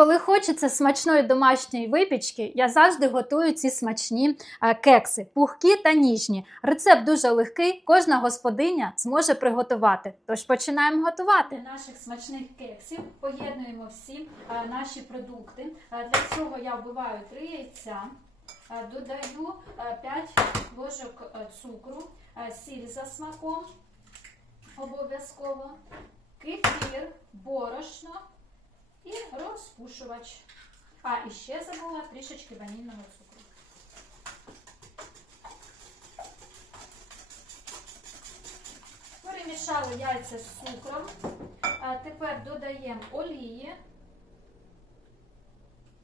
Коли хочеться смачної домашньої випічки, я завжди готую ці смачні е, кекси, пухкі та ніжні. Рецепт дуже легкий, кожна господиня зможе приготувати. Тож починаємо готувати. Наших смачних кексів поєднуємо всі е, наші продукти. Е, Для цього я вбиваю 3 яйця, додаю 5 ложок цукру, сіль за смаком обов'язково, кефір, борошно і розпушувач. А, і ще забула трішечки ванільного цукру. Перемішали яйця з цукром. А тепер додаємо олії.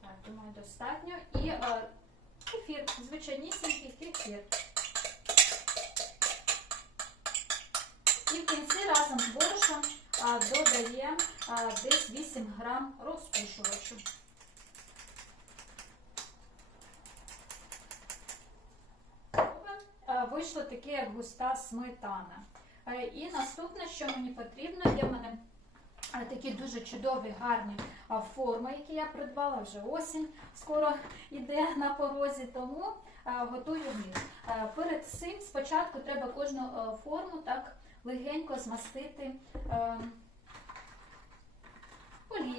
Так, думаю, достатньо. І е, кефір, звичайнісінький кефір. І в кінці разом з борошном а, додаємо а, десь 8 грам розпушувачу. А, Вийшло таке, як густа сметана. Е, І наступне, що мені потрібно, є в мене такі дуже чудові, гарні форми, які я придбала вже осінь, скоро йде на порозі, тому готую між. Перед цим спочатку треба кожну форму так легенько змастити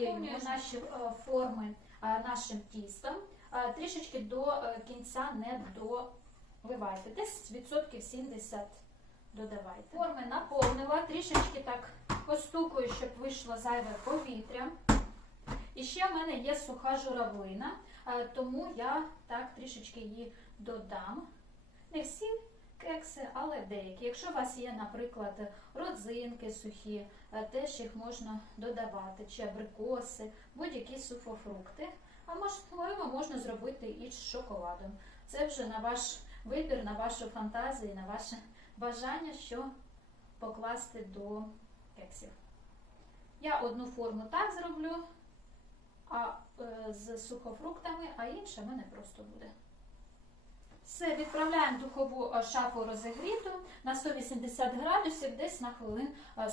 е, наші е, форми е, нашим тістом. Е, Трішечки до кінця не доливайте. Десь відсотків 70 додавайте. Форми наповнила, трішечки так постукую, щоб вийшло зайве повітря. І ще в мене є суха журавлина, тому я так трішечки її додам. Не всі кекси, але деякі. Якщо у вас є, наприклад, родзинки сухі, е, теж їх можна додавати, чи абрикоси, будь-які суфофрукти. А можливо, можна зробити і з шоколадом. Це вже на ваш вибір, на вашу фантазію, на ваше бажання, що покласти до кексів. Я одну форму так зроблю, а е, з сухофруктами, а інша в мене просто буде. Все, відправляємо духову е, шафу розігріту на 180 градусів десь на хвилин е, 45-40.